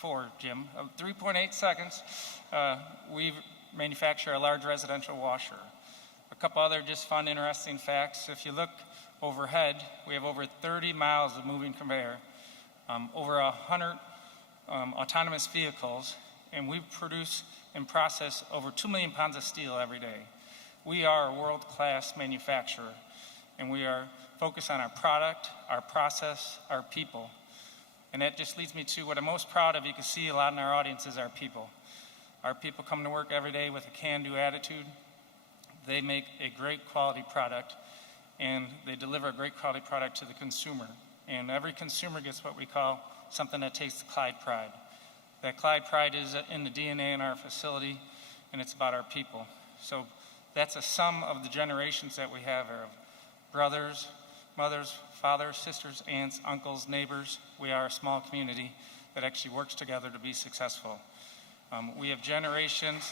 4, Jim. 3.8 seconds. We manufacture a large residential washer. A couple other just fun, interesting facts. If you look overhead, we have over 30 miles of moving conveyor, over 100 autonomous vehicles, and we produce and process over 2 million pounds of steel every day. We are a world-class manufacturer, and we are focused on our product, our process, our people. And that just leads me to what I'm most proud of. You can see a lot in our audience is our people. Our people come to work every day with a can-do attitude. They make a great quality product, and they deliver a great quality product to the consumer. And every consumer gets what we call something that takes the Clyde pride. That Clyde pride is in the DNA in our facility, and it's about our people. So that's a sum of the generations that we have of brothers, mothers, fathers, sisters, aunts, uncles, neighbors. We are a small community that actually works together to be successful. We have generations.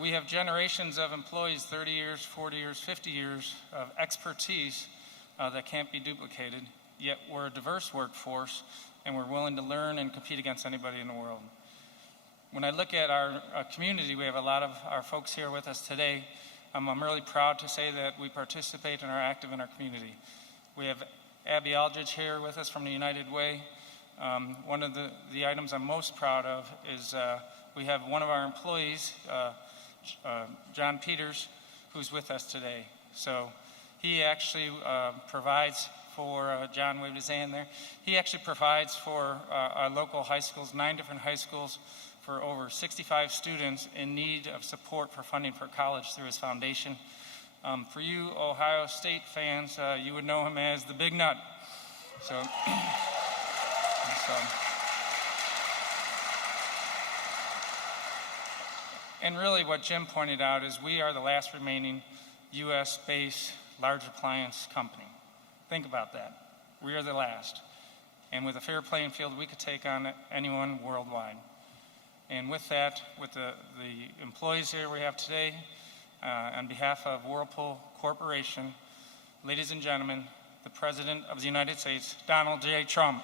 We have generations of employees, 30 years, 40 years, 50 years of expertise that can't be duplicated, yet we're a diverse workforce and we're willing to learn and compete against anybody in the world. When I look at our community, we have a lot of our folks here with us today. I'm really proud to say that we participate and are active in our community. We have Abby Aldridge here with us from the United Way. One of the items I'm most proud of is we have one of our employees, John Peters, who's with us today. So he actually provides for, John waved his hand there, he actually provides for our local high schools, 9 different high schools, for over 65 students in need of support for funding for college through his foundation. For you Ohio State fans, you would know him as the Big Nut. And really what Jim pointed out is we are the last remaining US-based large appliance company. Think about that. We are the last. And with a fair playing field, we could take on anyone worldwide. And with that, with the employees here we have today, on behalf of Whirlpool Corporation, ladies and gentlemen, the President of the United States, Donald J. Trump.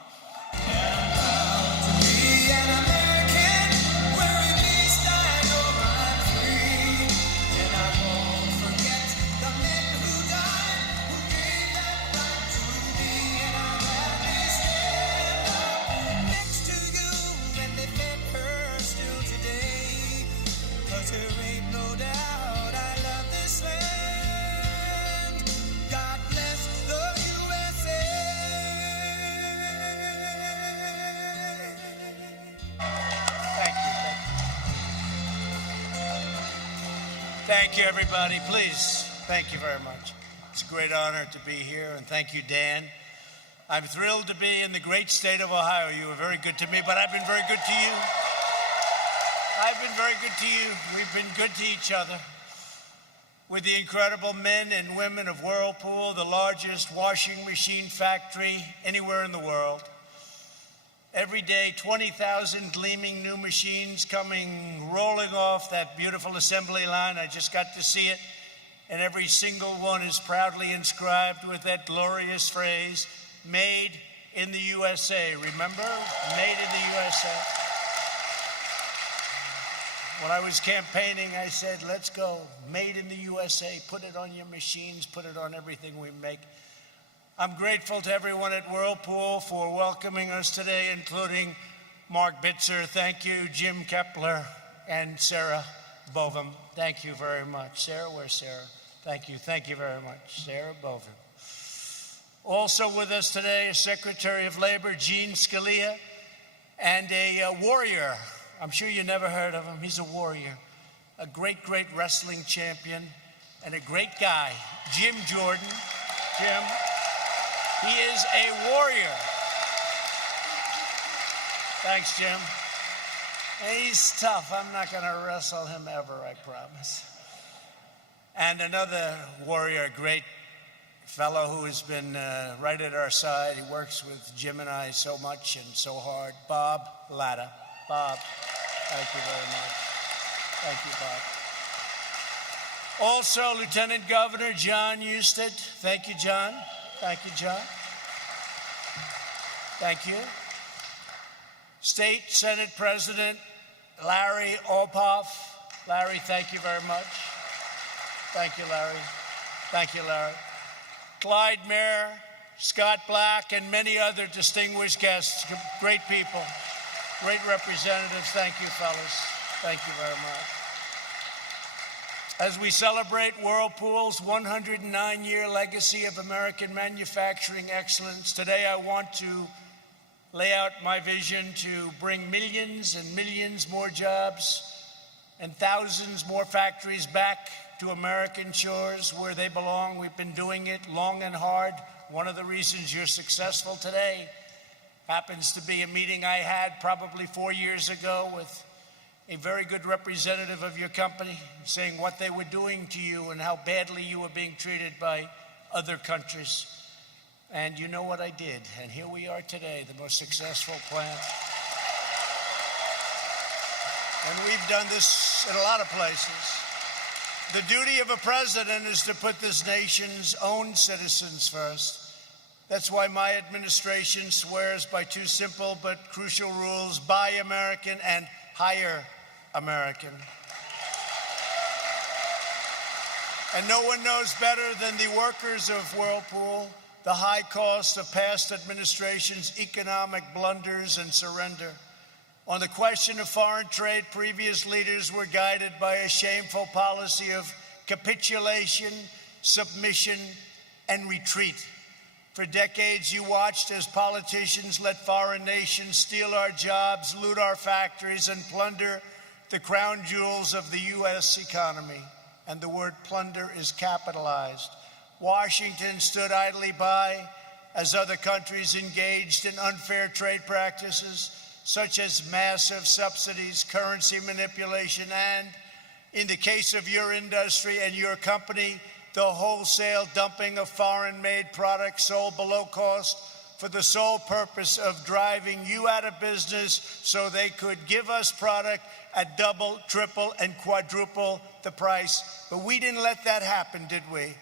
Thank you, everybody. Please, thank you very much. It's a great honor to be here, and thank you, Dan. I'm thrilled to be in the great state of Ohio. You were very good to me, but I've been very good to you. I've been very good to you. We've been good to each other. With the incredible men and women of Whirlpool, the largest washing machine factory anywhere in the world. Every day, 20,000 gleaming new machines rolling off that beautiful assembly line. I just got to see it. And every single one is proudly inscribed with that glorious phrase, made in the USA. Remember? Made in the USA. When I was campaigning, I said, let's go. Made in the USA. Put it on your machines. Put it on everything we make. I'm grateful to everyone at Whirlpool for welcoming us today, including Mark Bitzer. Thank you, Jim Kepler, and Sarah Bovum. Thank you very much. Sarah, where's Sarah? Thank you. Thank you very much, Sarah Bovum. Also with us today is Secretary of Labor, Gene Scalia, and a warrior. I'm sure you never heard of him. He's a warrior, a great, great wrestling champion, and a great guy, Jim Jordan. Jim. He is a warrior. Thanks, Jim. And he's tough. I'm not going to wrestle him ever, I promise. And another warrior, a great fellow who has been right at our side. He works with Jim and I so much and so hard, Bob Latta. Bob, thank you very much. Thank you, Bob. Also, Lieutenant Governor John Husted. Thank you, John. Thank you, John. Thank you. State Senate President Larry Alpoff. Larry, thank you very much. Thank you, Larry. Thank you, Larry. Clyde Mayor Scott Black and many other distinguished guests, great people, great representatives. Thank you, fellas. Thank you very much. As we celebrate Whirlpool's 109-year legacy of American manufacturing excellence, today I want to lay out my vision to bring millions and millions more jobs and thousands more factories back to American shores where they belong. We've been doing it long and hard. One of the reasons you're successful today happens to be a meeting I had probably 4 years ago with a very good representative of your company saying what they were doing to you and how badly you were being treated by other countries. And you know what I did. And here we are today, the most successful plant. And we've done this in a lot of places. The duty of a president is to put this nation's own citizens first. That's why my administration swears by two simple but crucial rules: buy American and hire American. And no one knows better than the workers of Whirlpool the high cost of past administrations' economic blunders and surrender. On the question of foreign trade, previous leaders were guided by a shameful policy of capitulation, submission, and retreat. For decades, you watched as politicians let foreign nations steal our jobs, loot our factories, and plunder the crown jewels of the U.S. economy. And the word plunder is capitalized. Washington stood idly by as other countries engaged in unfair trade practices, such as massive subsidies, currency manipulation, and, in the case of your industry and your company, the wholesale dumping of foreign-made products sold below cost for the sole purpose of driving you out of business so they could give us product at double, triple, and quadruple the price. But we didn't let that happen, did we?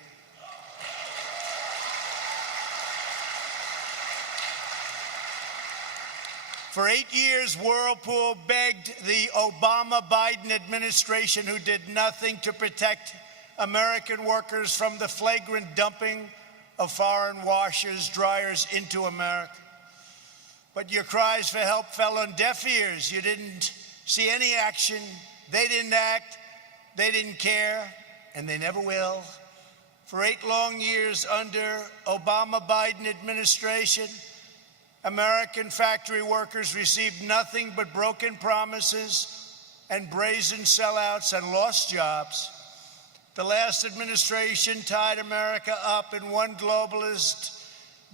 For 8 years, Whirlpool begged the Obama-Biden administration, who did nothing to protect American workers from the flagrant dumping of foreign washers, dryers into America. But your cries for help fell on deaf ears. You didn't see any action. They didn't act. They didn't care, and they never will. For 8 long years under Obama-Biden administration, American factory workers received nothing but broken promises and brazen sellouts and lost jobs. The last administration tied America up in one globalist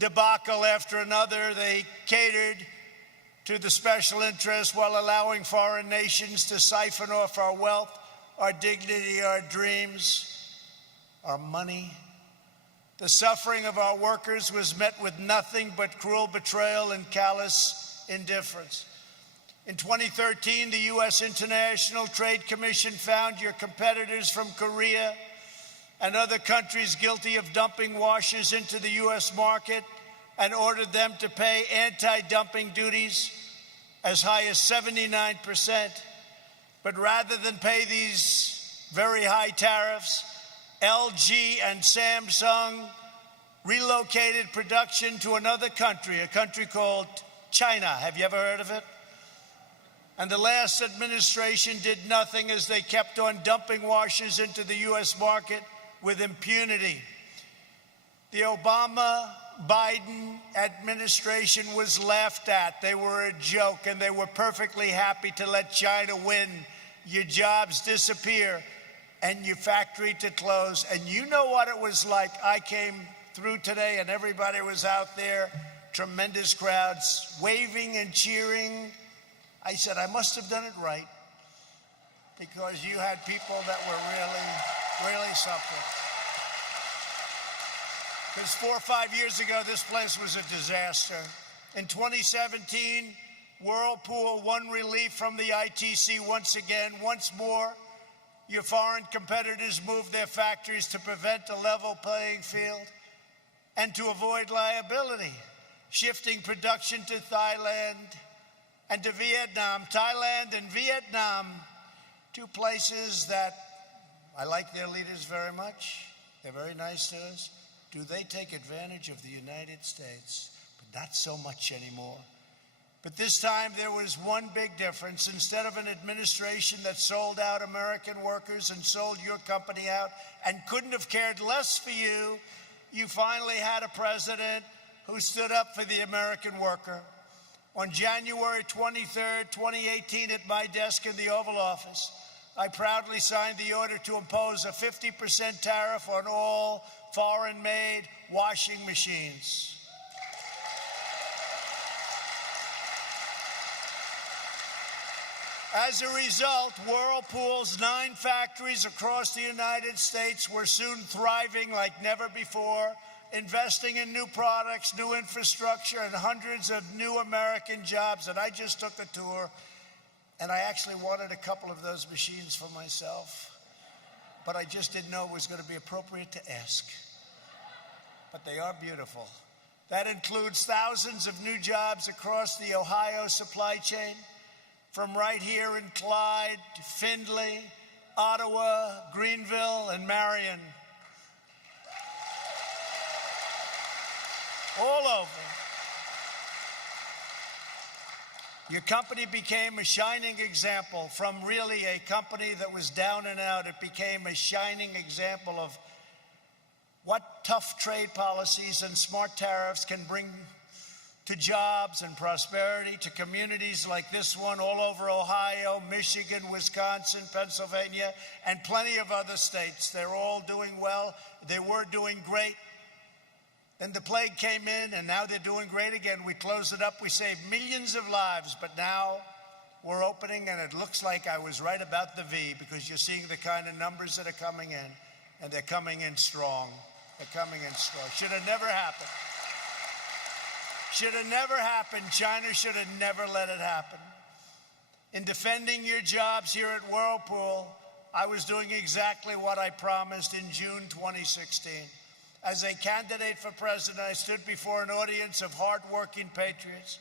debacle after another. They catered to the special interests while allowing foreign nations to siphon off our wealth, our dignity, our dreams, our money. The suffering of our workers was met with nothing but cruel betrayal and callous indifference. In 2013, the U.S. International Trade Commission found your competitors from Korea and other countries guilty of dumping washers into the U.S. market and ordered them to pay anti-dumping duties as high as 79%. But rather than pay these very high tariffs, LG and Samsung relocated production to another country, a country called China. Have you ever heard of it? And the last administration did nothing as they kept on dumping washers into the U.S. market with impunity. The Obama-Biden administration was laughed at. They were a joke, and they were perfectly happy to let China win. Your jobs disappear and your factory to close. And you know what it was like. I came through today and everybody was out there, tremendous crowds, waving and cheering. I said, I must have done it right, because you had people that were really something. Because 4 or 5 years ago, this place was a disaster. In 2017, Whirlpool won relief from the ITC once again. Once more, Your foreign competitors moved their factories to prevent a level playing field and to avoid liability, shifting production to Thailand and to Vietnam. Thailand and Vietnam, two places that I like their leaders very much. They're very nice to us. Do they take advantage of the United States? But not so much anymore. But this time there was one big difference. Instead of an administration that sold out American workers and sold your company out and couldn't have cared less for you, you finally had a president who stood up for the American worker. On January 23rd, 2018, at my desk in the Oval Office, I proudly signed the order to impose a 50% tariff on all foreign-made washing machines. As a result, Whirlpool's 9 factories across the United States were soon thriving like never before, investing in new products, new infrastructure, and hundreds of new American jobs. And I just took a tour, and I actually wanted a couple of those machines for myself, but I just didn't know it was going to be appropriate to ask. But they are beautiful. That includes thousands of new jobs across the Ohio supply chain, from right here in Clyde to Findlay, Ottawa, Greenville, and Marion. All over. Your company became a shining example. From really a company that was down and out, it became a shining example of what tough trade policies and smart tariffs can bring to jobs and prosperity, to communities like this one all over Ohio, Michigan, Wisconsin, Pennsylvania, and plenty of other states. They're all doing well. They were doing great. Then the plague came in, and now they're doing great again. We closed it up. We saved millions of lives, but now we're opening, and it looks like I was right about the V, because you're seeing the kind of numbers that are coming in, and they're coming in strong. They're coming in strong. Should have never happened. Should have never happened. China should have never let it happen. In defending your jobs here at Whirlpool, I was doing exactly what I promised in June 2016. As a candidate for president, I stood before an audience of hardworking patriots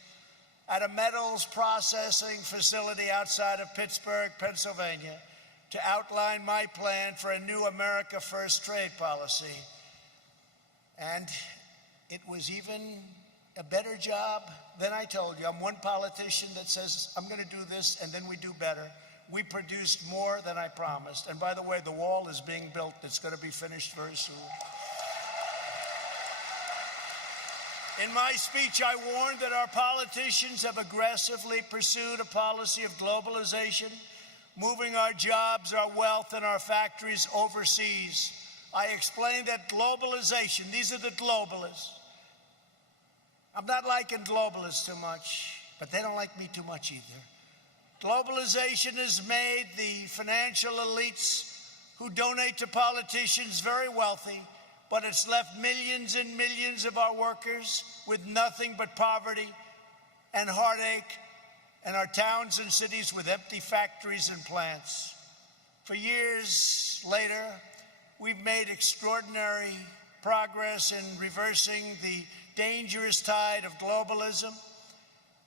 at a metals processing facility outside of Pittsburgh, Pennsylvania, to outline my plan for a new America First trade policy. And it was even a better job than I told you. I'm one politician that says, I'm going to do this, and then we do better. We produced more than I promised. And by the way, the wall is being built. It's going to be finished very soon. In my speech, I warned that our politicians have aggressively pursued a policy of globalization, moving our jobs, our wealth, and our factories overseas. I explained that globalization, these are the globalists. I'm not liking globalists too much, but they don't like me too much either. Globalization has made the financial elites who donate to politicians very wealthy, but it's left millions and millions of our workers with nothing but poverty and heartache, and our towns and cities with empty factories and plants. For years later, we've made extraordinary progress in reversing the dangerous tide of globalism.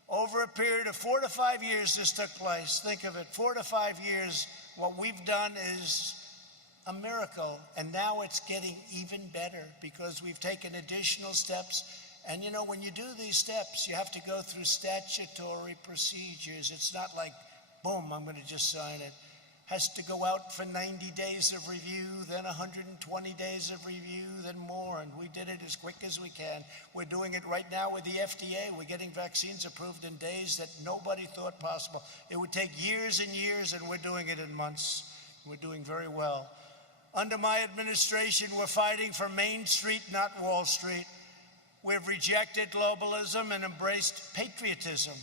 Over a period of 4 to 5 years, this took place. Think of it, 4 to 5 years. What we've done is a miracle, and now it's getting even better because we've taken additional steps. And you know, when you do these steps, you have to go through statutory procedures. It's not like, boom, I'm going to just sign it. Has to go out for 90 days of review, then 120 days of review, then more, and we did it as quick as we can. We're doing it right now with the FDA. We're getting vaccines approved in days that nobody thought possible. It would take years and years, and we're doing it in months. We're doing very well. Under my administration, we're fighting for Main Street, not Wall Street. We've rejected globalism and embraced patriotism.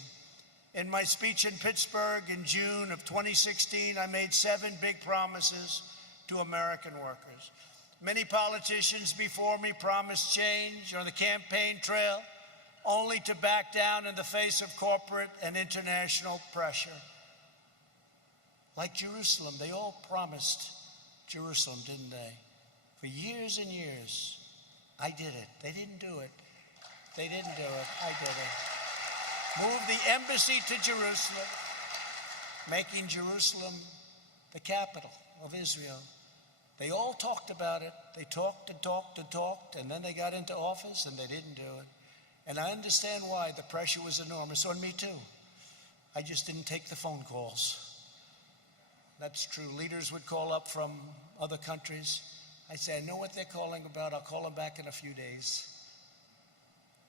In my speech in Pittsburgh in June of 2016, I made 7 big promises to American workers. Many politicians before me promised change on the campaign trail, only to back down in the face of corporate and international pressure. like Jerusalem. They all promised Jerusalem, didn't they? For years and years. I did it. They didn't do it. They didn't do it. I did it. Moved the embassy to Jerusalem, making Jerusalem the capital of Israel. They all talked about it. They talked and talked and talked, and then they got into office and they didn't do it. And I understand why. The pressure was enormous on me too. I just didn't take the phone calls. That's true. Leaders would call up from other countries. I'd say, I know what they're calling about. I'll call them back in a few days.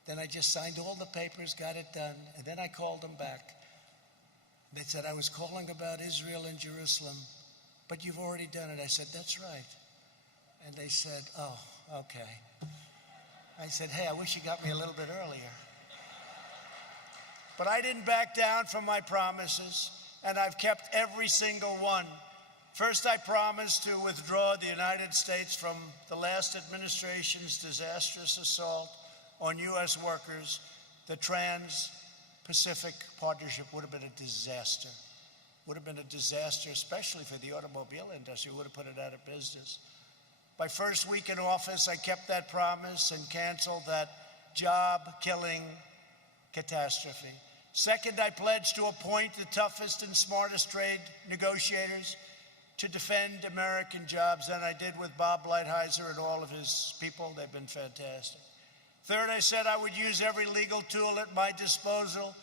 Then I just signed all the papers, got it done, and then I called them back. They said, I was calling about Israel and Jerusalem, but you've already done it. I said, that's right. And they said, oh, okay. I said, hey, I wish you got me a little bit earlier. But I didn't back down from my promises, and I've kept every single one. First, I promised to withdraw the United States from the last administration's disastrous assault on U.S. workers. The Trans-Pacific Partnership would have been a disaster. Would have been a disaster, especially for the automobile industry. Would have put it out of business. My first week in office, I kept that promise and canceled that job-killing catastrophe. Second, I pledged to appoint the toughest and smartest trade negotiators to defend American jobs, and I did with Bob Lighthizer and all of his people. They've been fantastic. Third, I said I would use every legal tool at my disposal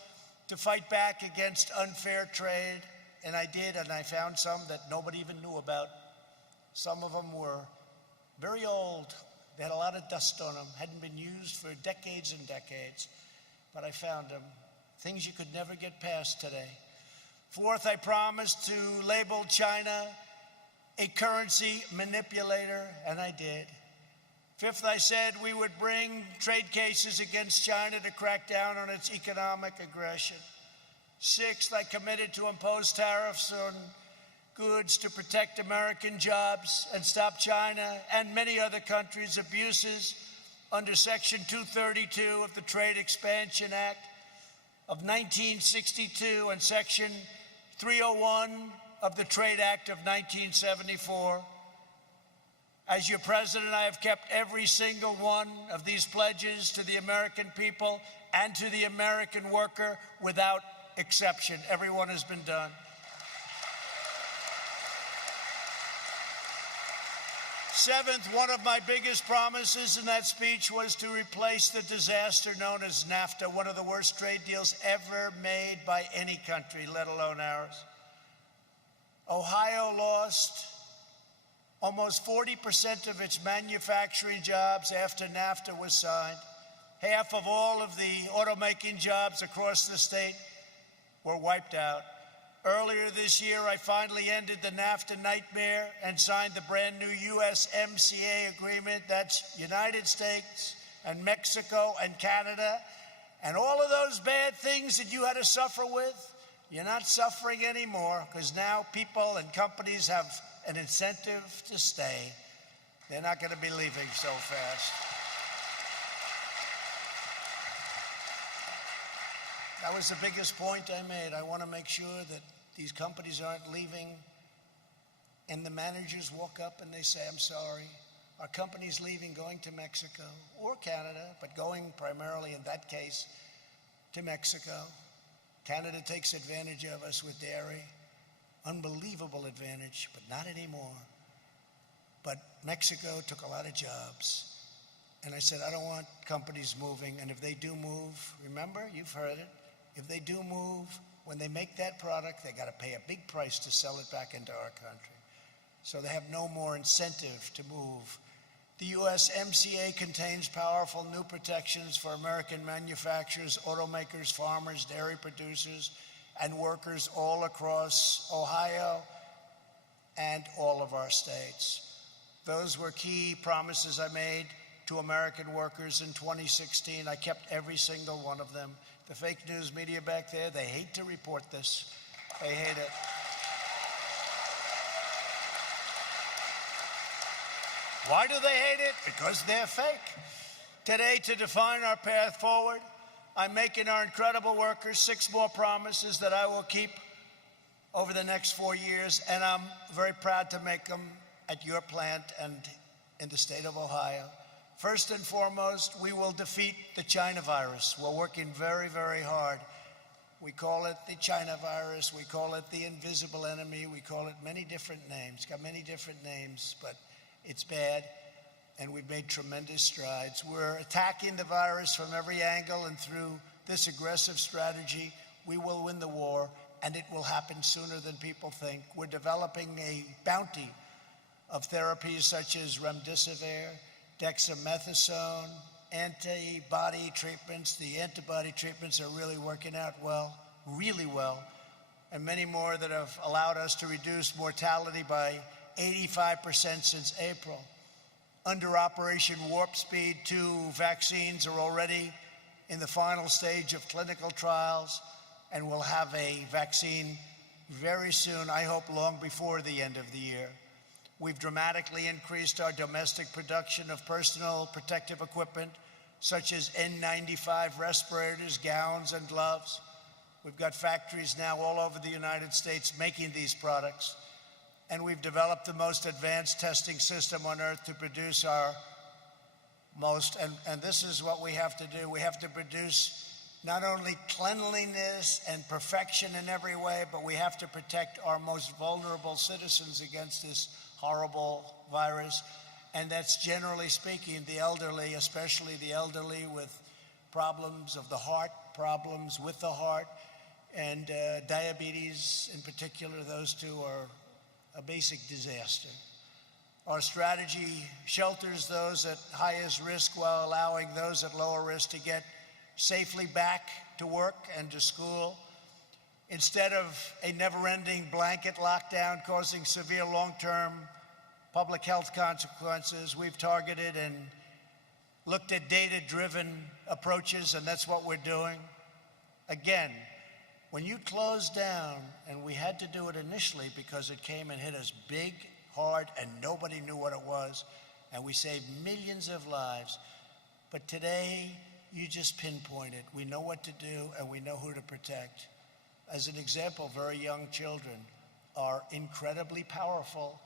to fight back against unfair trade, and I did, and I found some that nobody even knew about. Some of them were very old. They had a lot of dust on them, hadn't been used for decades and decades, but I found them. Things you could never get past today. Fourth, I promised to label China a currency manipulator, and I did. Fifth, I said we would bring trade cases against China to crack down on its economic aggression. Sixth, I committed to impose tariffs on goods to protect American jobs and stop China and many other countries' abuses under Section 232 of the Trade Expansion Act of 1962 and Section 301 of the Trade Act of 1974. As your president, I have kept every single one of these pledges to the American people and to the American worker without exception. Everyone has been done. Seventh, one of my biggest promises in that speech was to replace the disaster known as NAFTA, one of the worst trade deals ever made by any country, let alone ours. Ohio lost almost 40% of its manufacturing jobs after NAFTA was signed. Half of all of the automaking jobs across the state were wiped out. Earlier this year, I finally ended the NAFTA nightmare and signed the brand new USMCA agreement. That's United States and Mexico and Canada. And all of those bad things that you had to suffer with, you're not suffering anymore, because now people and companies have an incentive to stay. They're not going to be leaving so fast. That was the biggest point I made. I want to make sure that these companies aren't leaving and the managers walk up and they say, I'm sorry. Our company's leaving, going to Mexico or Canada, but going primarily in that case to Mexico. Canada takes advantage of us with dairy. Unbelievable advantage, but not anymore. But Mexico took a lot of jobs. And I said, I don't want companies moving. And if they do move, remember, you've heard it, if they do move, when they make that product, they got to pay a big price to sell it back into our country. So they have no more incentive to move. The USMCA contains powerful new protections for American manufacturers, automakers, farmers, dairy producers, and workers all across Ohio and all of our states. Those were key promises I made to American workers in 2016. I kept every single one of them. The fake news media back there, they hate to report this. They hate it. Why do they hate it? Because they're fake. Today, to define our path forward, I'm making our incredible workers 6 more promises that I will keep over the next 4 years, and I'm very proud to make them at your plant and in the state of Ohio. First and foremost, we will defeat the China virus. We're working very, very hard. We call it the China virus, we call it the invisible enemy, we call it many different names. It's got many different names, but it's bad, and we've made tremendous strides. We're attacking the virus from every angle, and through this aggressive strategy, we will win the war, and it will happen sooner than people think. We're developing a bounty of therapies such as remdesivir, dexamethasone, antibody treatments. The antibody treatments are really working out well, really well, and many more that have allowed us to reduce mortality by 85% since April. Under Operation Warp Speed, 2 vaccines are already in the final stage of clinical trials, and we'll have a vaccine very soon, I hope long before the end of the year. We've dramatically increased our domestic production of personal protective equipment, such as N95 respirators, gowns, and gloves. We've got factories now all over the United States making these products. And we've developed the most advanced testing system on earth to produce our most, and this is what we have to do. We have to produce not only cleanliness and perfection in every way, but we have to protect our most vulnerable citizens against this horrible virus. And that's, generally speaking, the elderly, especially the elderly with problems of the heart, problems with the heart, and diabetes in particular. Those two are a basic disaster. Our strategy shelters those at highest risk while allowing those at lower risk to get safely back to work and to school. Instead of a never-ending blanket lockdown causing severe long-term public health consequences, we've targeted and looked at data-driven approaches, and that's what we're doing. Again, when you close down, and we had to do it initially because it came and hit us big, hard, and nobody knew what it was, and we saved millions of lives. But today, you just pinpoint it. We know what to do, and we know who to protect. As an example, very young children are incredibly powerful.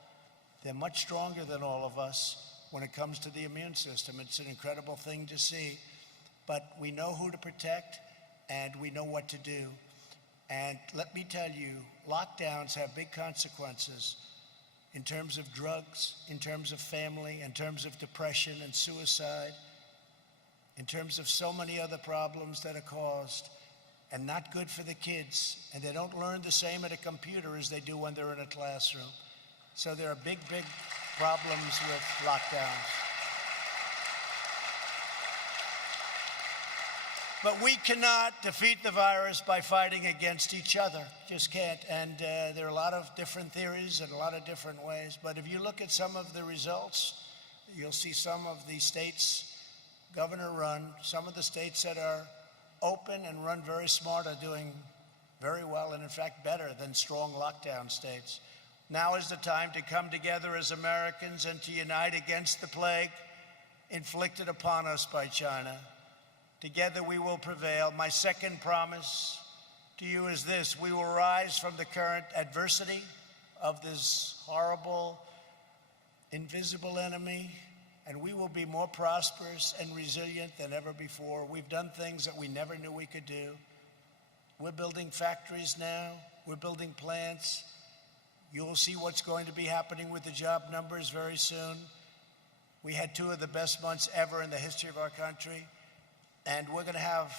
They're much stronger than all of us when it comes to the immune system. It's an incredible thing to see. But we know who to protect, and we know what to do. And let me tell you, lockdowns have big consequences in terms of drugs, in terms of family, in terms of depression and suicide, in terms of so many other problems that are caused, and not good for the kids. And they don't learn the same at a computer as they do when they're in a classroom. So there are big, big problems with lockdowns. But we cannot defeat the virus by fighting against each other. Just can't. And there are a lot of different theories and a lot of different ways. But if you look at some of the results, you'll see some of the states governor-run, some of the states that are open and run very smart are doing very well, and in fact better than strong lockdown states. Now is the time to come together as Americans and to unite against the plague inflicted upon us by China. Together we will prevail. My second promise to you is this: we will rise from the current adversity of this horrible, invisible enemy, and we will be more prosperous and resilient than ever before. We've done things that we never knew we could do. We're building factories now. We're building plants. You'll see what's going to be happening with the job numbers very soon. We had 2 of the best months ever in the history of our country. And we're going to have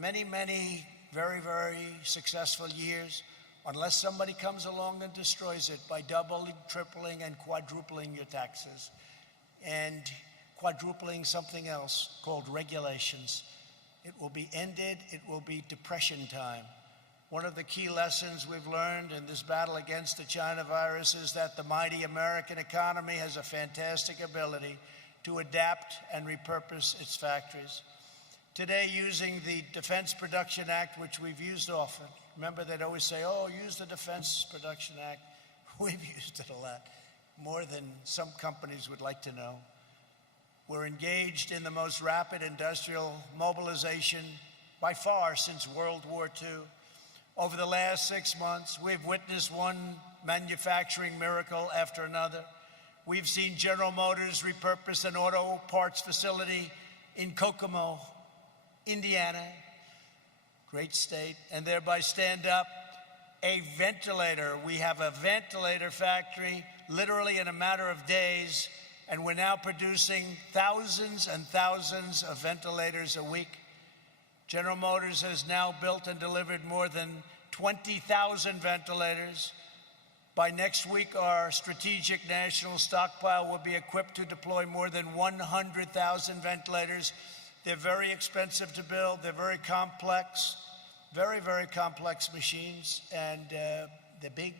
many, many very, very successful years unless somebody comes along and destroys it by doubling, tripling, and quadrupling your taxes, and quadrupling something else called regulations. It will be ended. It will be depression time. One of the key lessons we've learned in this battle against the China virus is that the mighty American economy has a fantastic ability to adapt and repurpose its factories. Today, using the Defense Production Act, which we've used often. Remember, they'd always say, oh, use the Defense Production Act. We've used it a lot, more than some companies would like to know. We're engaged in the most rapid industrial mobilization by far since World War II. Over the last 6 months, we've witnessed one manufacturing miracle after another. We've seen General Motors repurpose an auto parts facility in Kokomo, Indiana, great state, and thereby stand up a ventilator. We have a ventilator factory literally in a matter of days, and we're now producing thousands and thousands of ventilators a week. General Motors has now built and delivered more than 20,000 ventilators. By next week, our strategic national stockpile will be equipped to deploy more than 100,000 ventilators. They're very expensive to build. They're very complex, very, very complex machines, and they're big.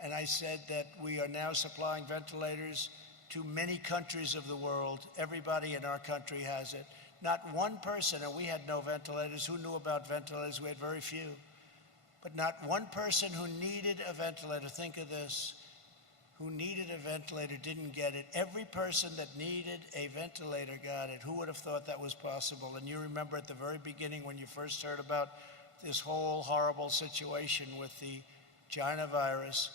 And I said that we are now supplying ventilators to many countries of the world. Everybody in our country has it. Not one person, and we had no ventilators. Who knew about ventilators? We had very few. But not one person who needed a ventilator, think of this, who needed a ventilator didn't get it. Every person that needed a ventilator got it. Who would have thought that was possible? And you remember at the very beginning when you first heard about this whole horrible situation with the China virus,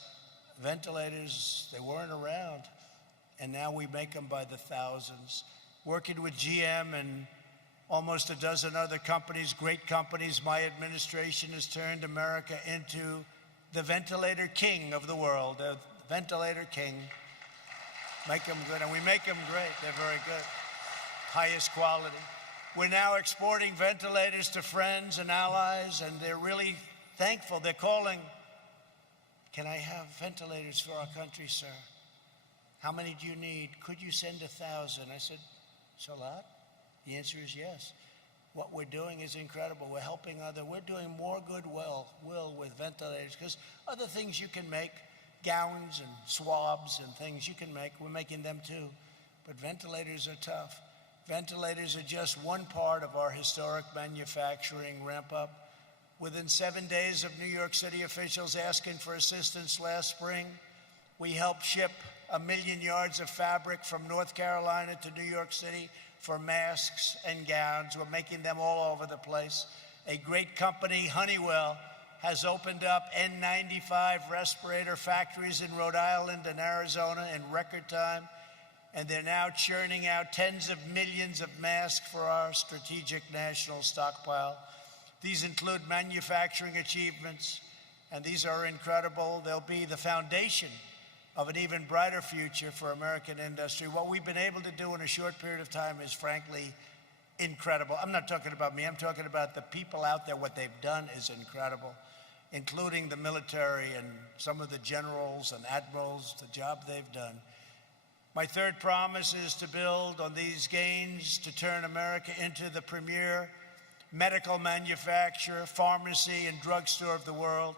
ventilators, they weren't around. And now we make them by the thousands. Working with GM and almost a dozen other companies, great companies, my administration has turned America into the ventilator king of the world, the ventilator king. Make them good, and we make them great. They're very good, highest quality. We're now exporting ventilators to friends and allies, and they're really thankful. They're calling, "Can I have ventilators for our country, sir? How many do you need? Could you send 1,000? I said, "It's a lot?" The answer is yes. What we're doing is incredible. We're helping we're doing more goodwill with ventilators, because other things you can make, gowns and swabs and things you can make, we're making them too. But ventilators are tough. Ventilators are just one part of our historic manufacturing ramp up. Within 7 days of New York City officials asking for assistance last spring, we helped ship 1 million yards of fabric from North Carolina to New York City for masks and gowns. We're making them all over the place. A great company, Honeywell, has opened up N95 respirator factories in Rhode Island and Arizona in record time, and they're now churning out tens of millions of masks for our strategic national stockpile. These include manufacturing achievements, and these are incredible. They'll be the foundation of an even brighter future for American industry. What we've been able to do in a short period of time is frankly incredible. I'm not talking about me, I'm talking about the people out there. What they've done is incredible, including the military and some of the generals and admirals, the job they've done. My third promise is to build on these gains to turn America into the premier medical manufacturer, pharmacy, and drugstore of the world.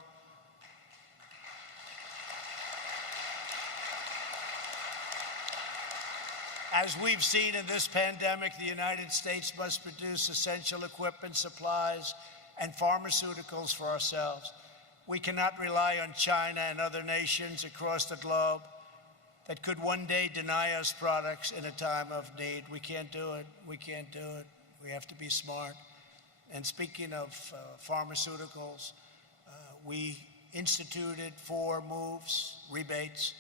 As we've seen in this pandemic, the United States must produce essential equipment, supplies, and pharmaceuticals for ourselves. We cannot rely on China and other nations across the globe that could one day deny us products in a time of need. We can't do it. We can't do it. We have to be smart. And speaking of pharmaceuticals, we instituted 4 moves, rebates,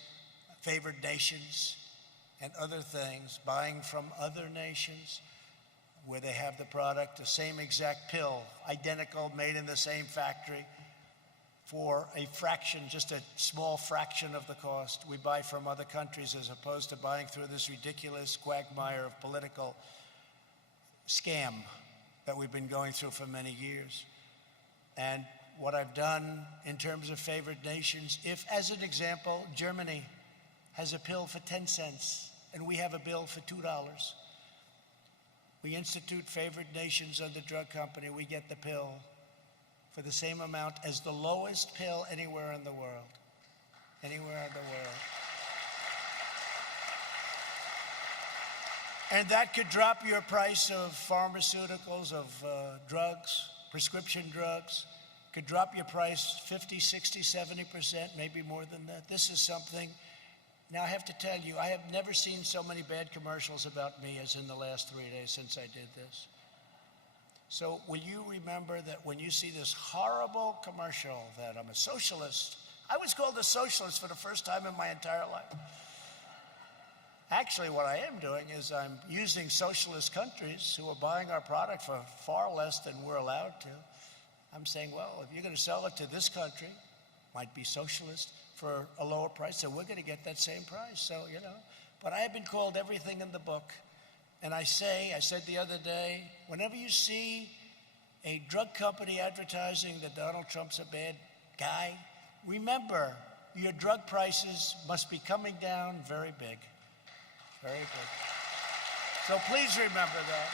favored nations, and other things, buying from other nations where they have the product, the same exact pill, identical, made in the same factory, for a fraction, just a small fraction of the cost. We buy from other countries as opposed to buying through this ridiculous quagmire of political scam that we've been going through for many years. And what I've done in terms of favored nations, if, as an example, Germany has a pill for 10 cents and we have a bill for $2, we institute favored nations of the drug company, we get the pill for the same amount as the lowest pill anywhere in the world. Anywhere in the world. And that could drop your price of pharmaceuticals, of drugs, prescription drugs, could drop your price 50, 60, 70%, maybe more than that. This is something. Now, I have to tell you, I have never seen so many bad commercials about me as in the last 3 days since I did this. So will you remember that when you see this horrible commercial that I'm a socialist? I was called a socialist for the first time in my entire life. Actually, what I am doing is I'm using socialist countries who are buying our product for far less than we're allowed to. I'm saying, well, if you're going to sell it to this country, might be socialist, for a lower price, so we're going to get that same price. So, you know, but I have been called everything in the book. And I said the other day, whenever you see a drug company advertising that Donald Trump's a bad guy, remember your drug prices must be coming down very big. Very big. So please remember that.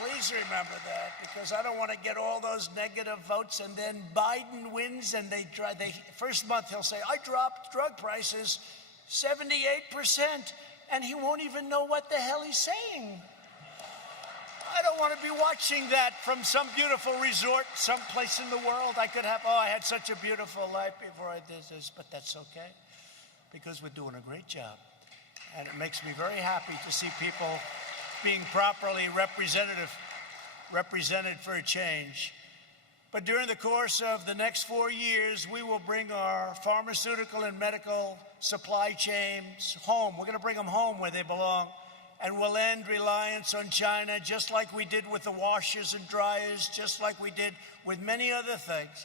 Please remember that, because I don't want to get all those negative votes and then Biden wins and first month he'll say, I dropped drug prices 78%, and he won't even know what the hell he's saying. I don't want to be watching that from some beautiful resort someplace in the world. I could have, I had such a beautiful life before I did this, but that's okay, because we're doing a great job. And it makes me very happy to see people being properly represented for a change. But during the course of the next 4 years, we will bring our pharmaceutical and medical supply chains home. We're going to bring them home where they belong. And we'll end reliance on China, just like we did with the washers and dryers, just like we did with many other things.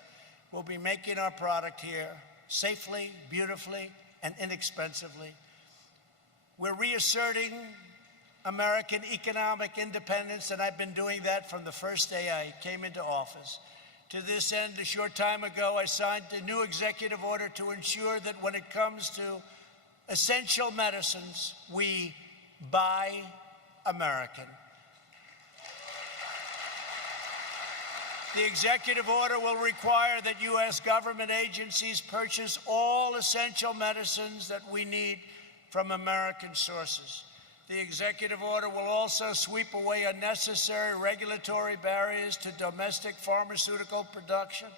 We'll be making our product here safely, beautifully, and inexpensively. We're reasserting American economic independence, and I've been doing that from the first day I came into office. To this end, a short time ago, I signed a new executive order to ensure that when it comes to essential medicines, we buy American. The executive order will require that U.S. government agencies purchase all essential medicines that we need from American sources. The executive order will also sweep away unnecessary regulatory barriers to domestic pharmaceutical production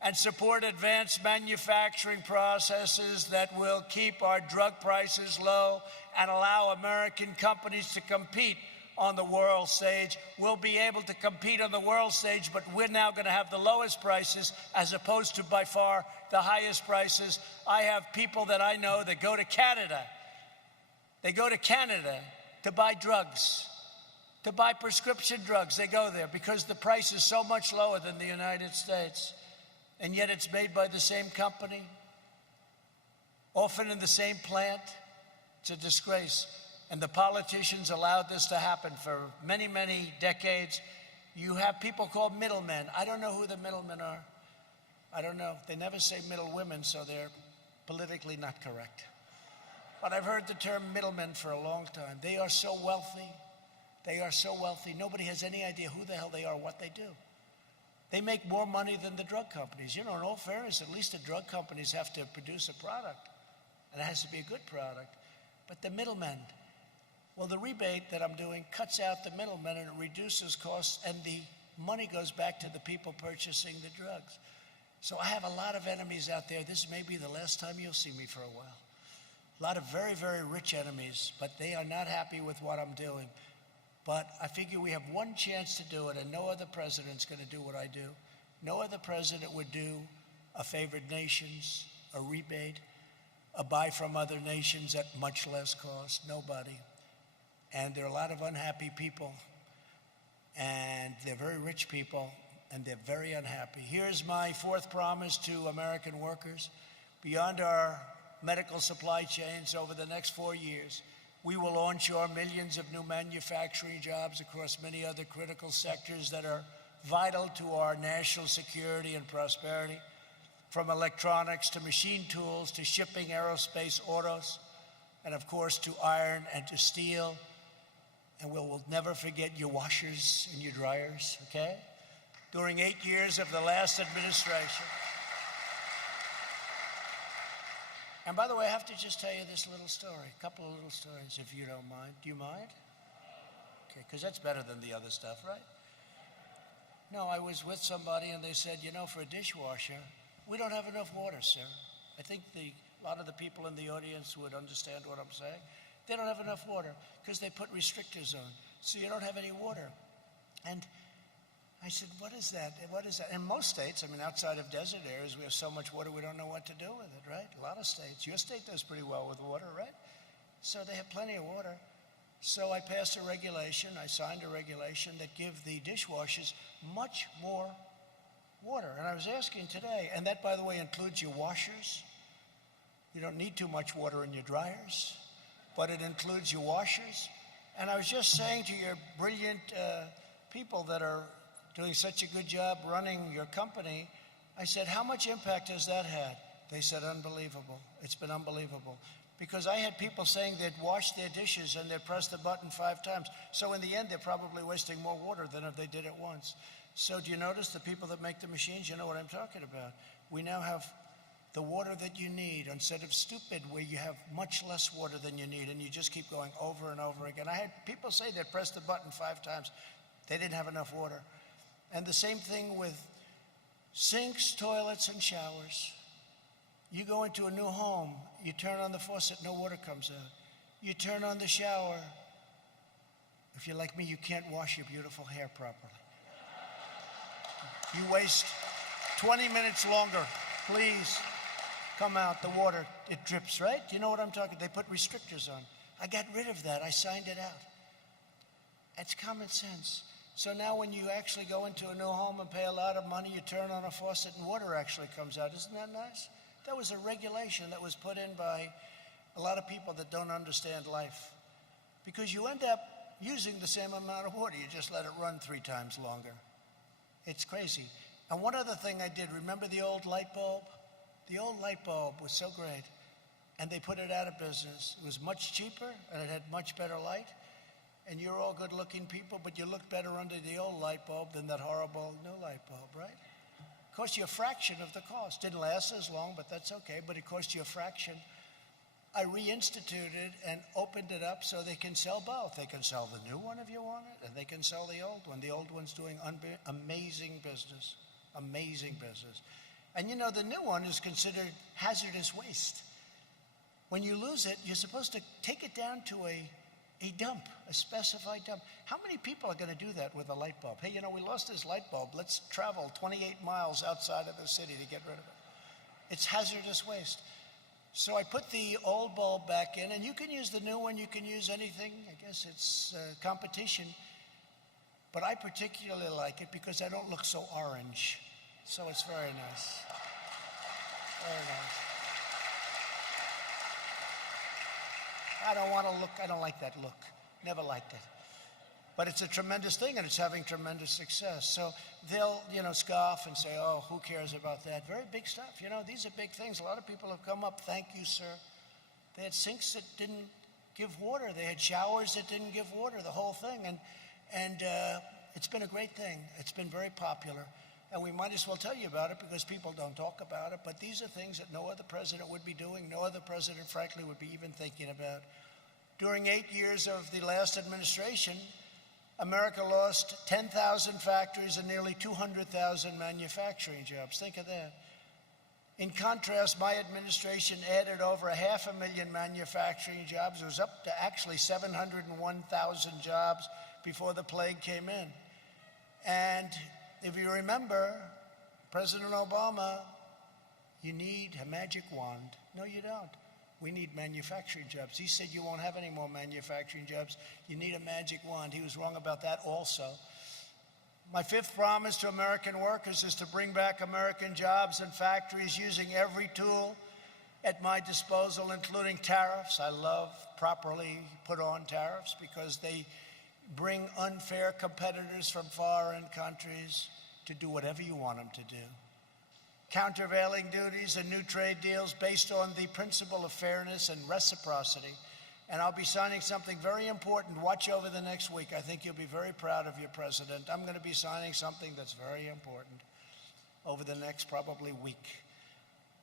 and support advanced manufacturing processes that will keep our drug prices low and allow American companies to compete on the world stage. We'll be able to compete on the world stage, but we're now going to have the lowest prices as opposed to by far the highest prices. I have people that I know that go to Canada. They go to Canada to buy drugs, to buy prescription drugs. They go there because the price is so much lower than the United States. And yet it's made by the same company, often in the same plant. It's a disgrace. And the politicians allowed this to happen for many, many decades. You have people called middlemen. I don't know who the middlemen are. I don't know. They never say middle women, so they're politically not correct. But I've heard the term middlemen for a long time. They are so wealthy. They are so wealthy. Nobody has any idea who the hell they are, what they do. They make more money than the drug companies. You know, in all fairness, at least the drug companies have to produce a product, and it has to be a good product. But the middlemen, well, the rebate that I'm doing cuts out the middlemen and it reduces costs, and the money goes back to the people purchasing the drugs. So I have a lot of enemies out there. This may be the last time you'll see me for a while. A lot of very, very rich enemies, but they are not happy with what I'm doing. But I figure we have one chance to do it, and no other president's going to do what I do. No other president would do a favored nations, a rebate, a buy from other nations at much less cost. Nobody. And there are a lot of unhappy people, and they're very rich people, and they're very unhappy. Here's my fourth promise to American workers. Beyond our medical supply chains over the next 4 years, we will onshore millions of new manufacturing jobs across many other critical sectors that are vital to our national security and prosperity, from electronics to machine tools to shipping, aerospace, autos, and of course to iron and to steel. And we'll never forget your washers and your dryers, okay? During 8 years of the last administration. And by the way, I have to just tell you this little story, a couple of little stories, if you don't mind. Do you mind? Okay, because that's better than the other stuff, right? No, I was with somebody and they said, you know, for a dishwasher, we don't have enough water, sir. I think a lot of the people in the audience would understand what I'm saying. They don't have enough water because they put restrictors on. so you don't have any water. And I said, what is that? What is that? In most states, I mean, outside of desert areas, we have so much water, we don't know what to do with it, right? A lot of states. Your state does pretty well with water, right? So they have plenty of water. So I passed a regulation, I signed a regulation that give the dishwashers much more water. And I was asking today, and that, by the way, includes your washers. You don't need too much water in your dryers, but it includes your washers. And I was just saying to your brilliant people that are doing such a good job running your company, I said, how much impact has that had? They said, unbelievable. It's been unbelievable. Because I had people saying they'd wash their dishes and they'd press the button 5 times. So in the end, they're probably wasting more water than if they did it once. So do you notice the people that make the machines, you know what I'm talking about? We now have the water that you need instead of stupid where you have much less water than you need and you just keep going over and over again. I had people say they'd press the button 5 times. They didn't have enough water. And the same thing with sinks, toilets, and showers. You go into a new home, you turn on the faucet, no water comes out. You turn on the shower. If you're like me, you can't wash your beautiful hair properly. You waste 20 minutes longer. Please come out, the water, it drips, right? You know what I'm talking? They put restrictors on. I got rid of that. I signed it out. It's common sense. So now when you actually go into a new home and pay a lot of money, you turn on a faucet and water actually comes out. Isn't that nice? That was a regulation that was put in by a lot of people that don't understand life. Because you end up using the same amount of water. You just let it run 3 times longer. It's crazy. And one other thing I did, remember the old light bulb? The old light bulb was so great. And they put it out of business. It was much cheaper and it had much better light. And you're all good-looking people, but you look better under the old light bulb than that horrible new light bulb, right? It cost you a fraction of the cost. Didn't last as long, but that's okay, but it cost you a fraction. I reinstituted and opened it up so they can sell both. They can sell the new one if you want it, and they can sell the old one. The old one's doing amazing business, amazing business. And you know, the new one is considered hazardous waste. When you lose it, you're supposed to take it down to a dump, a specified dump. How many people are going to do that with a light bulb? Hey, you know, we lost this light bulb. Let's travel 28 miles outside of the city to get rid of it. It's hazardous waste. So I put the old bulb back in, and you can use the new one. You can use anything. I guess it's competition. But I particularly like it because I don't look so orange. So it's very nice. Very nice. I don't like that look. Never liked it. But it's a tremendous thing, and it's having tremendous success. So they'll, scoff and say, oh, who cares about that? Very big stuff. You know, these are big things. A lot of people have come up, thank you, sir. They had sinks that didn't give water. They had showers that didn't give water, the whole thing. And it's been a great thing. It's been very popular. And we might as well tell you about it because people don't talk about it. But these are things that no other president would be doing. No other president, frankly, would be even thinking about. During 8 years of the last administration, America lost 10,000 factories and nearly 200,000 manufacturing jobs. Think of that. In contrast, my administration added over 500,000 manufacturing jobs. It was up to actually 701,000 jobs before the plague came in. And if you remember, President Obama, you need a magic wand. No, you don't. We need manufacturing jobs. He said you won't have any more manufacturing jobs. You need a magic wand. He was wrong about that also. My 5th promise to American workers is to bring back American jobs and factories using every tool at my disposal, including tariffs. I love properly put on tariffs because they bring unfair competitors from foreign countries to do whatever you want them to do. Countervailing duties and new trade deals based on the principle of fairness and reciprocity. And I'll be signing something very important. Watch over the next week. I think you'll be very proud of your president. I'm going to be signing something that's very important over the next probably week.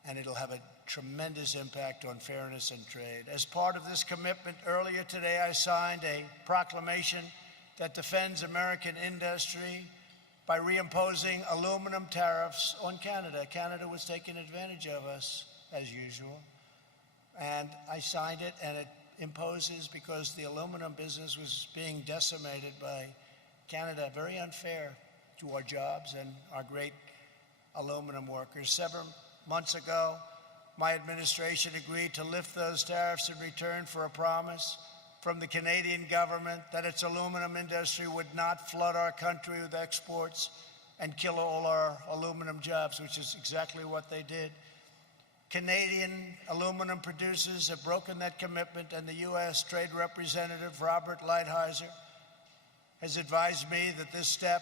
And it'll have a tremendous impact on fairness and trade. As part of this commitment, earlier today I signed a proclamation that defends American industry by reimposing aluminum tariffs on Canada. Canada was taking advantage of us, as usual. And I signed it, and imposes because the aluminum business was being decimated by Canada. Very unfair to our jobs and our great aluminum workers. 7 months ago, my administration agreed to lift those tariffs in return for a promise from the Canadian government that its aluminum industry would not flood our country with exports and kill all our aluminum jobs, which is exactly what they did. Canadian aluminum producers have broken that commitment, and the U.S. Trade Representative Robert Lighthizer has advised me that this step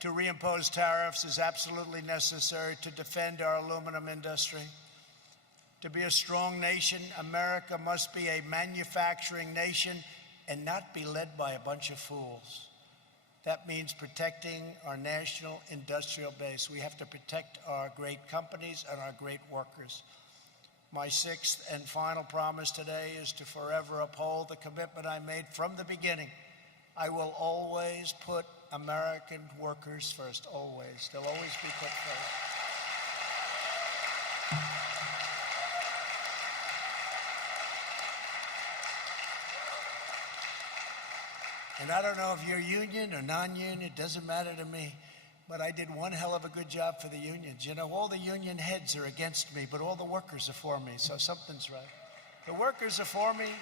to reimpose tariffs is absolutely necessary to defend our aluminum industry. To be a strong nation, America must be a manufacturing nation and not be led by a bunch of fools. That means protecting our national industrial base. We have to protect our great companies and our great workers. My 6th and final promise today is to forever uphold the commitment I made from the beginning. I will always put American workers first, always. They'll always be put first. And I don't know if you're union or non-union, it doesn't matter to me, but I did one hell of a good job for the unions. You know, all the union heads are against me, but all the workers are for me, so something's right. The workers are for me.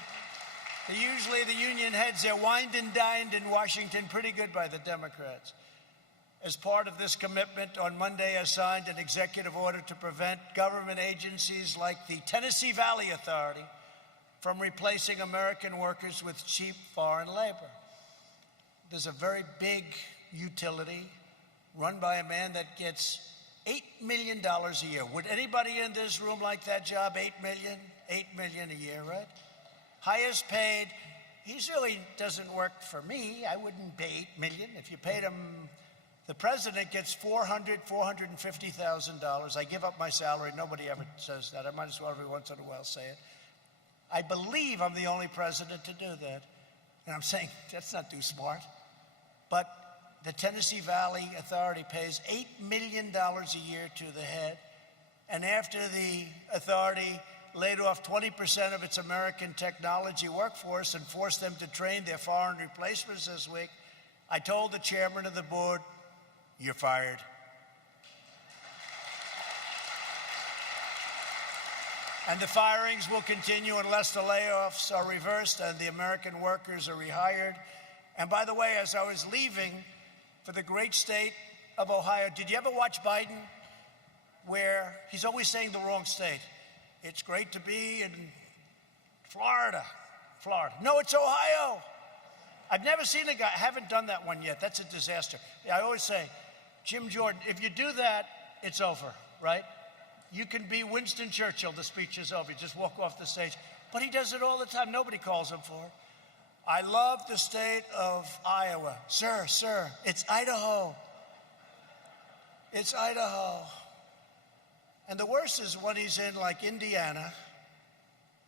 Usually the union heads, they're wined and dined in Washington pretty good by the Democrats. As part of this commitment, on Monday I signed an executive order to prevent government agencies like the Tennessee Valley Authority from replacing American workers with cheap foreign labor. There's a very big utility run by a man that gets $8 million a year. Would anybody in this room like that job? $8 million? $8 million a year, right? Highest paid. He really doesn't work for me. I wouldn't pay $8 million. If you paid him, the president gets $450,000. I give up my salary. Nobody ever says that. I might as well every once in a while say it. I believe I'm the only president to do that. And I'm saying that's not too smart. But the Tennessee Valley Authority pays $8 million a year to the head. And after the authority laid off 20% of its American technology workforce and forced them to train their foreign replacements this week, I told the chairman of the board, "You're fired." And the firings will continue unless the layoffs are reversed and the American workers are rehired. And by the way, as I was leaving for the great state of Ohio, did you ever watch Biden? Where he's always saying the wrong state. It's great to be in Florida. No, it's Ohio. I've never seen a guy, I haven't done that one yet. That's a disaster. I always say, Jim Jordan, if you do that, it's over, right? You can be Winston Churchill, the speech is over. You just walk off the stage. But he does it all the time. Nobody calls him for it. I love the state of Iowa. Sir, it's Idaho. It's Idaho. And the worst is when he's in like Indiana,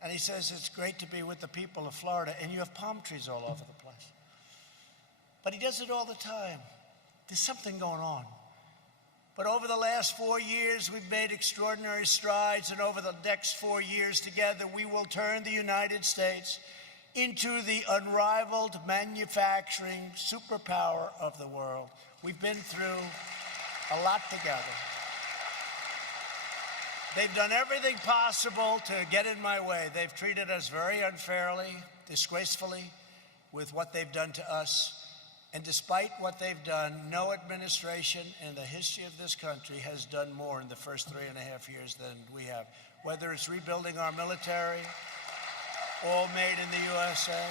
and he says it's great to be with the people of Florida, and you have palm trees all over the place. But he does it all the time. There's something going on. But over the last 4 years, we've made extraordinary strides, and over the next 4 years together, we will turn the United States into the unrivaled manufacturing superpower of the world. We've been through a lot together. They've done everything possible to get in my way. They've treated us very unfairly, disgracefully, with what they've done to us. And despite what they've done, no administration in the history of this country has done more in the first 3.5 years than we have. Whether it's rebuilding our military, all made in the USA,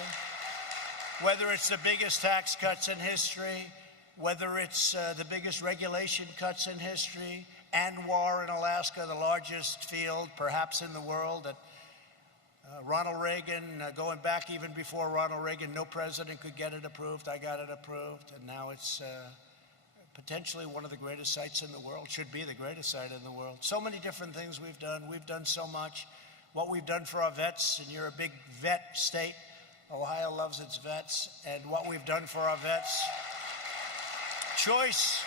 whether it's the biggest tax cuts in history, whether it's the biggest regulation cuts in history, ANWR in Alaska, the largest field perhaps in the world, that Ronald Reagan, going back even before Ronald Reagan, no president could get it approved. I got it approved, and now it's potentially one of the greatest sites in the world, should be the greatest site in the world. So many different things we've done. We've done so much. What we've done for our vets, and you're a big vet state. Ohio loves its vets, and what we've done for our vets. Choice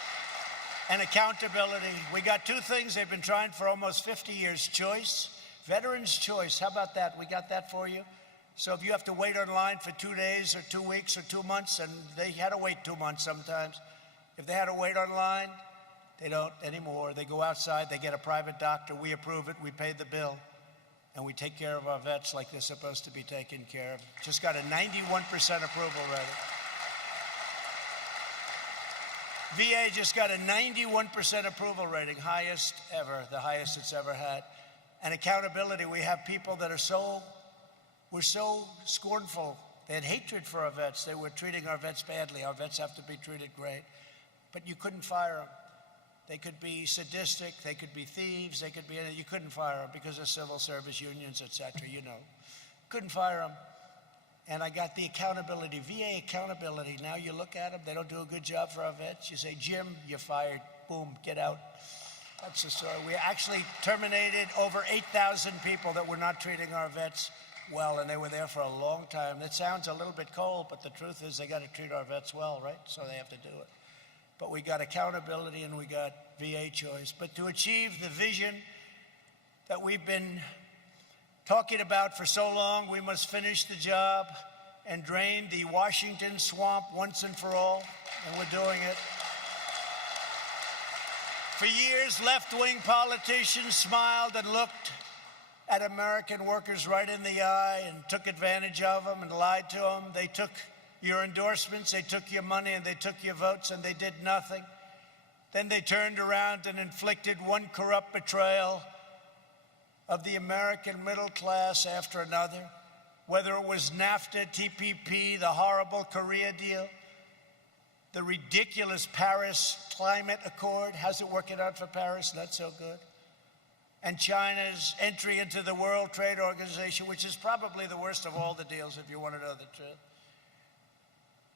and accountability. We got two things they've been trying for almost 50 years. Choice, veterans' choice. How about that? We got that for you. So if you have to wait online for 2 days or 2 weeks or 2 months, and they had to wait 2 months sometimes, if they had to wait online, they don't anymore. They go outside, they get a private doctor, we approve it, we pay the bill, and we take care of our vets like they're supposed to be taken care of. Just got a 91% approval rating. VA just got a 91% approval rating, highest ever, the highest it's ever had. And accountability, we have people that we're so scornful. They had hatred for our vets. They were treating our vets badly. Our vets have to be treated great. But you couldn't fire them. They could be sadistic, they could be thieves, they could be anything. You couldn't fire them because of civil service unions, et cetera, you know. Couldn't fire them. And I got the accountability, VA accountability. Now you look at them, they don't do a good job for our vets. You say, Jim, you're fired. Boom, get out. That's the story. We actually terminated over 8,000 people that were not treating our vets well, and they were there for a long time. That sounds a little bit cold, but the truth is they got to treat our vets well, right? So they have to do it. But we got accountability and we got VA choice. But to achieve the vision that we've been talking about for so long, we must finish the job and drain the Washington swamp once and for all, and we're doing it. For years, left-wing politicians smiled and looked at American workers right in the eye and took advantage of them and lied to them. They took your endorsements, they took your money, and they took your votes, and they did nothing. Then they turned around and inflicted one corrupt betrayal of the American middle class after another, whether it was NAFTA, TPP, the horrible Korea deal, the ridiculous Paris Climate Accord. How's it working out for Paris? Not so good. And China's entry into the World Trade Organization, which is probably the worst of all the deals if you want to know the truth.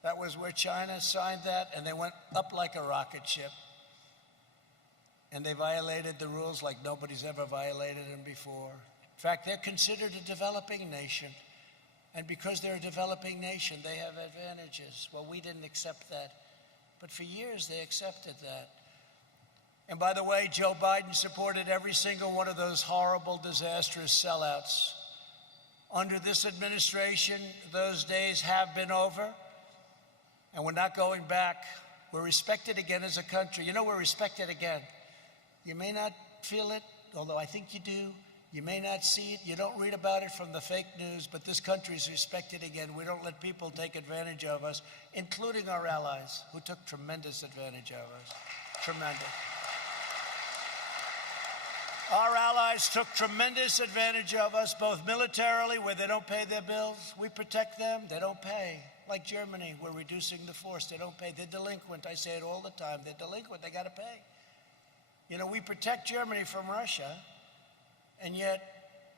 That was where China signed that, and they went up like a rocket ship. And they violated the rules like nobody's ever violated them before. In fact, they're considered a developing nation. And because they're a developing nation, they have advantages. Well, we didn't accept that. But for years, they accepted that. And by the way, Joe Biden supported every single one of those horrible, disastrous sellouts. Under this administration, those days have been over. And we're not going back. We're respected again as a country. You know, we're respected again. You may not feel it, although I think you do. You may not see it. You don't read about it from the fake news, but this country is respected again. We don't let people take advantage of us, including our allies, who took tremendous advantage of us. Tremendous. Our allies took tremendous advantage of us, both militarily, where they don't pay their bills. We protect them. They don't pay. Like Germany, we're reducing the force. They don't pay. They're delinquent. I say it all the time. They're delinquent. They got to pay. You know, we protect Germany from Russia, and yet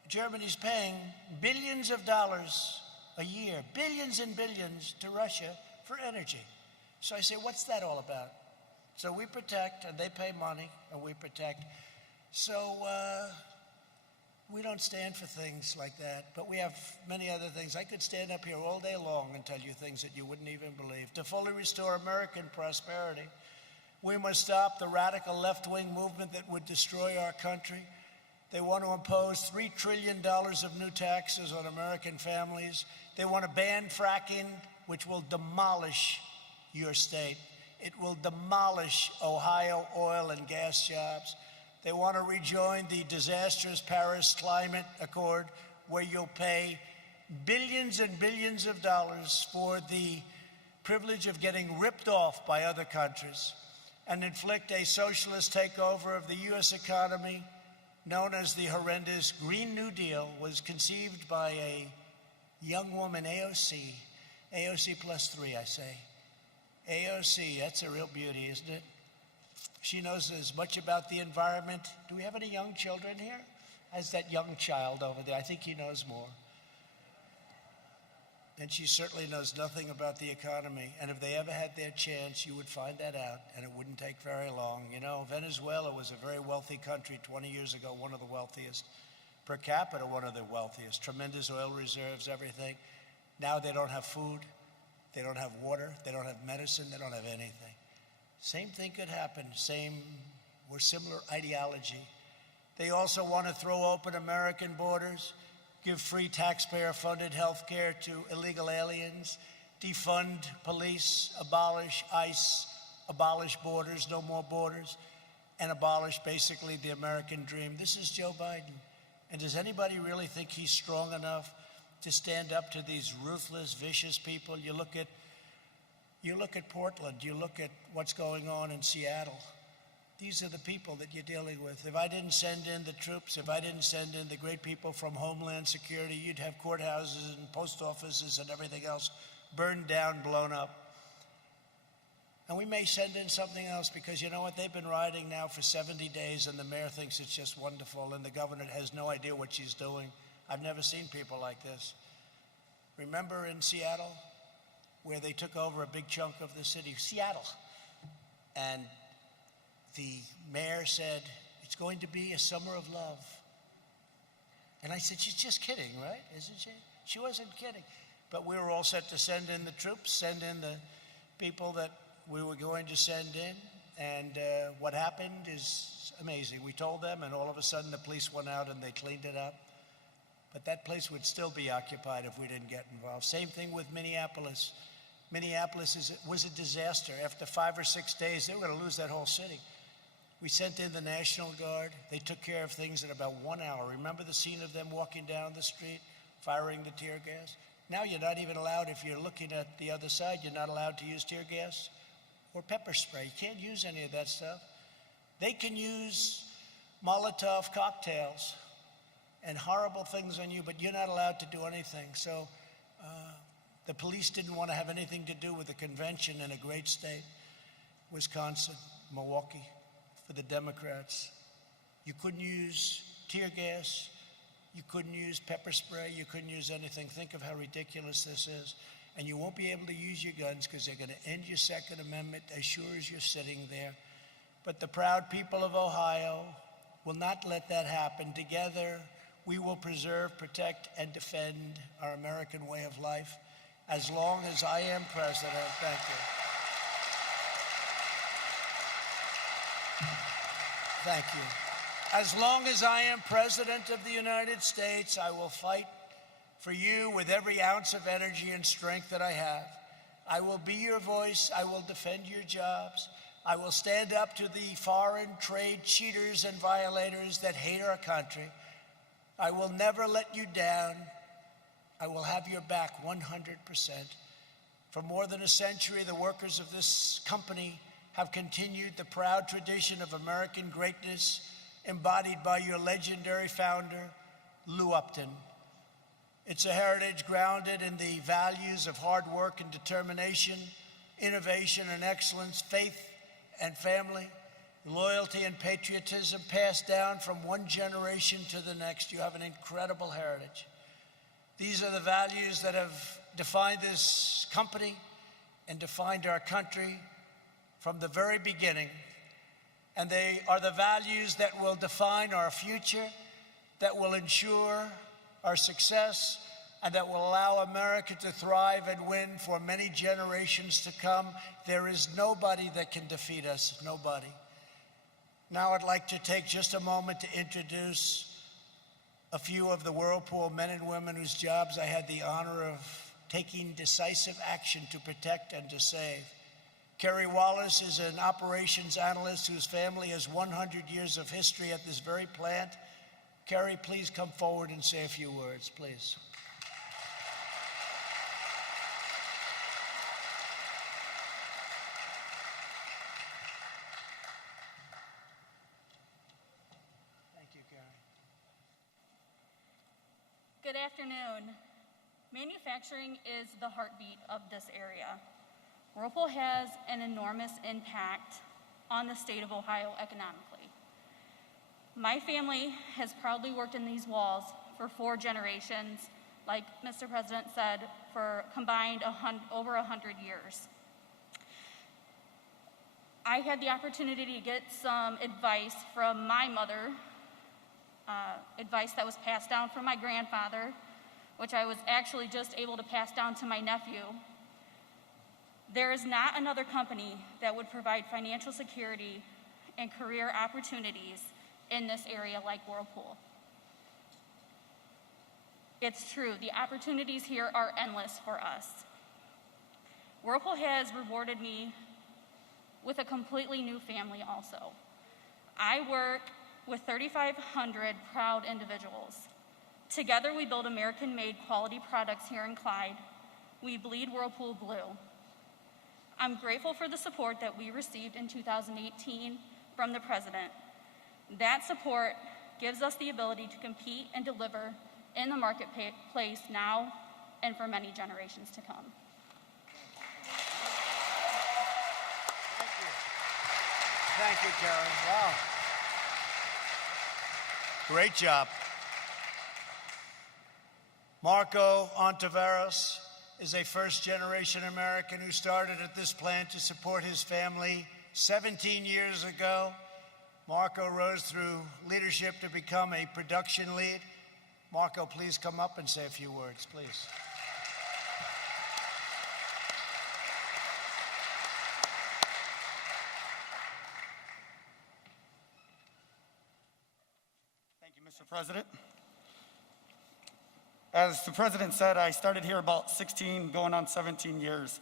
Germany's paying billions of dollars a year, billions and billions to Russia for energy. So I say, what's that all about? So we protect, and they pay money, and we protect. So we don't stand for things like that, but we have many other things. I could stand up here all day long and tell you things that you wouldn't even believe. To fully restore American prosperity, we must stop the radical left-wing movement that would destroy our country. They want to impose $3 trillion of new taxes on American families. They want to ban fracking, which will demolish your state. It will demolish Ohio oil and gas jobs. They want to rejoin the disastrous Paris Climate Accord, where you'll pay billions and billions of dollars for the privilege of getting ripped off by other countries, and inflict a socialist takeover of the U.S. economy known as the horrendous Green New Deal. Was conceived by a young woman, AOC plus 3, I say. AOC, that's a real beauty, isn't it? She knows as much about the environment. Do we have any young children here? Has that young child over there? I think he knows more. And she certainly knows nothing about the economy. And if they ever had their chance, you would find that out, and it wouldn't take very long. You know, Venezuela was a very wealthy country 20 years ago, one of the wealthiest. Per capita, one of the wealthiest. Tremendous oil reserves, everything. Now they don't have food. They don't have water. They don't have medicine. They don't have anything. Same thing could happen. We're similar ideology. They also want to throw open American borders. give free taxpayer-funded health care to illegal aliens, defund police, abolish ICE, abolish borders, no more borders, and abolish basically the American dream. This is Joe Biden. And does anybody really think he's strong enough to stand up to these ruthless, vicious people? You look at Portland, you look at what's going on in Seattle. These are the people that you're dealing with. If I didn't send in the troops, if I didn't send in the great people from Homeland Security, you'd have courthouses and post offices and everything else burned down, blown up. And we may send in something else because you know what? They've been rioting now for 70 days and the mayor thinks it's just wonderful and the governor has no idea what she's doing. I've never seen people like this. Remember in Seattle where they took over a big chunk of the city, Seattle, and the mayor said, it's going to be a summer of love. And I said, she's just kidding, right? Isn't she? She wasn't kidding. But we were all set to send in the troops, send in the people that we were going to send in. And what happened is amazing. We told them, and all of a sudden the police went out and they cleaned it up. But that place would still be occupied if we didn't get involved. Same thing with Minneapolis. Minneapolis was a disaster. After 5 or 6 days, they were going to lose that whole city. We sent in the National Guard. They took care of things in about 1 hour. Remember the scene of them walking down the street, firing the tear gas? Now you're not even allowed, if you're looking at the other side, you're not allowed to use tear gas or pepper spray. You can't use any of that stuff. They can use Molotov cocktails and horrible things on you, but you're not allowed to do anything. So the police didn't want to have anything to do with the convention in a great state, Wisconsin, Milwaukee, for the Democrats. You couldn't use tear gas. You couldn't use pepper spray. You couldn't use anything. Think of how ridiculous this is. And you won't be able to use your guns because they're going to end your Second Amendment as sure as you're sitting there. But the proud people of Ohio will not let that happen. Together, we will preserve, protect, and defend our American way of life as long as I am president. Thank you. Thank you. As long as I am president of the United States, I will fight for you with every ounce of energy and strength that I have. I will be your voice. I will defend your jobs. I will stand up to the foreign trade cheaters and violators that hate our country. I will never let you down. I will have your back 100%. For more than a century, the workers of this company have continued the proud tradition of American greatness embodied by your legendary founder, Lou Upton. It's a heritage grounded in the values of hard work and determination, innovation and excellence, faith and family, loyalty and patriotism passed down from one generation to the next. You have an incredible heritage. These are the values that have defined this company and defined our country from the very beginning. And they are the values that will define our future, that will ensure our success, and that will allow America to thrive and win for many generations to come. There is nobody that can defeat us, nobody. Now I'd like to take just a moment to introduce a few of the Whirlpool men and women whose jobs I had the honor of taking decisive action to protect and to save. Kerry Wallace is an operations analyst whose family has 100 years of history at this very plant. Kerry, please come forward and say a few words, please. Thank you, Kerry. Good afternoon. Manufacturing is the heartbeat of this area. Whirlpool has an enormous impact on the state of Ohio economically. My family has proudly worked in these walls for 4 generations, like Mr. President said, for combined over 100 years. I had the opportunity to get some advice from my mother, advice that was passed down from my grandfather, which I was actually just able to pass down to my nephew. There is not another company that would provide financial security and career opportunities in this area like Whirlpool. It's true, the opportunities here are endless for us. Whirlpool has rewarded me with a completely new family also. I work with 3,500 proud individuals. Together we build American-made quality products here in Clyde. We bleed Whirlpool blue. I'm grateful for the support that we received in 2018 from the President. That support gives us the ability to compete and deliver in the marketplace now and for many generations to come. Thank you, Karen. Wow. Great job. Marco Ontiveros is a first-generation American who started at this plant to support his family 17 years ago. Marco rose through leadership to become a production lead. Marco, please come up and say a few words, please. Thank you, Mr. President. As the President said, I started here about 16, going on 17 years.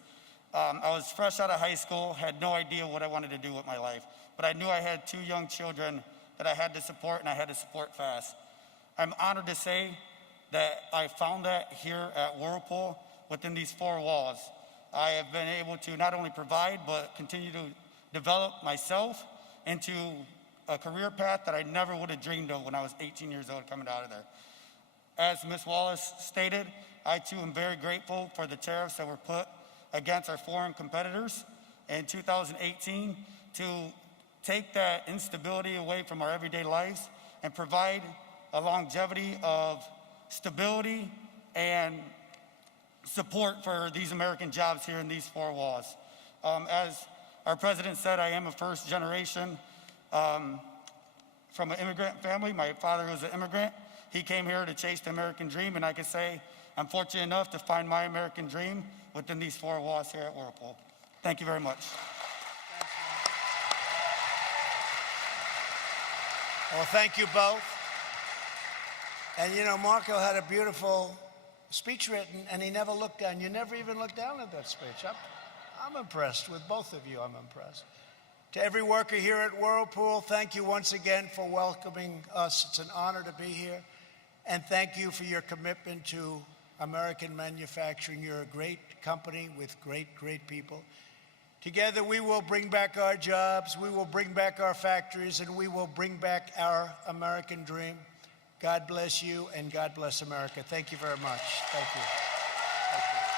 I was fresh out of high school, had no idea what I wanted to do with my life, but I knew I had 2 young children that I had to support, and I had to support fast. I'm honored to say that I found that here at Whirlpool within these 4 walls. I have been able to not only provide, but continue to develop myself into a career path that I never would have dreamed of when I was 18 years old coming out of there. As Ms. Wallace stated, I too am very grateful for the tariffs that were put against our foreign competitors in 2018 to take that instability away from our everyday lives and provide a longevity of stability and support for these American jobs here in these 4 walls. As our president said, I am a first generation from an immigrant family. My father was an immigrant. He came here to chase the American dream, and I can say I'm fortunate enough to find my American dream within these 4 walls here at Whirlpool. Thank you very much. Well, thank you both. And you know, Marco had a beautiful speech written, and he never looked down. You never even looked down at that speech. I'm impressed with both of you. I'm impressed. To every worker here at Whirlpool, thank you once again for welcoming us. It's an honor to be here. And thank you for your commitment to American manufacturing. You're a great company with great, great people. Together, we will bring back our jobs, we will bring back our factories, and we will bring back our American dream. God bless you, and God bless America. Thank you very much. Thank you. Thank you.